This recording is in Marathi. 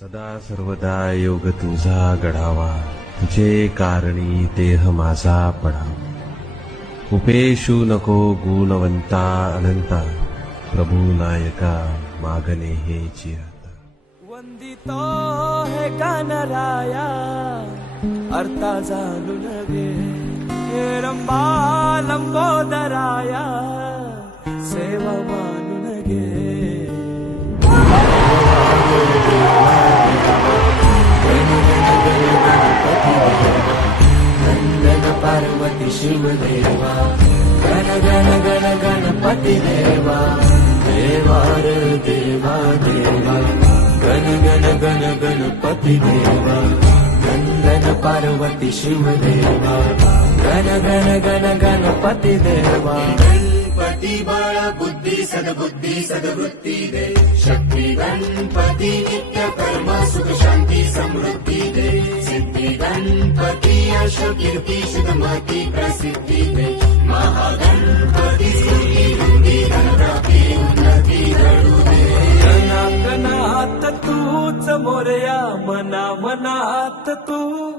सदा सर्वदा योग तुझा घडावा, तुझे कारणी देह माझा पडावा. उपेशू नको गुणवंता अनंता, प्रभू नायका मागणे हे चिरता. वंदितो हे कानराया, अर्था जाणून घे. हे रंबा लंबोदराया, सेवा मानून घे. नंदन पार्वती शिवदेवा, गण गण गण गणपती देवा. देवा रे देवा देवा, गण गण गण गणपती देवा. नंदन पार्वती शिवदेवा, गण गण गण गणपती देवा. गणपती बळ बुद्धी सद्बुद्धी सद्वृत्ती दे. शक्ती गणपती नित्य कर्म सुख शांती समृद्धी दे. सिद्धी गणपती यश कीर्ती शुद्धमती प्रसिद्धी दे. महागणपती स्तुती वृद्धी धनप्राप्ती उन्नती घडू दे. कणाकणात तूच मोरया, मना मनात तू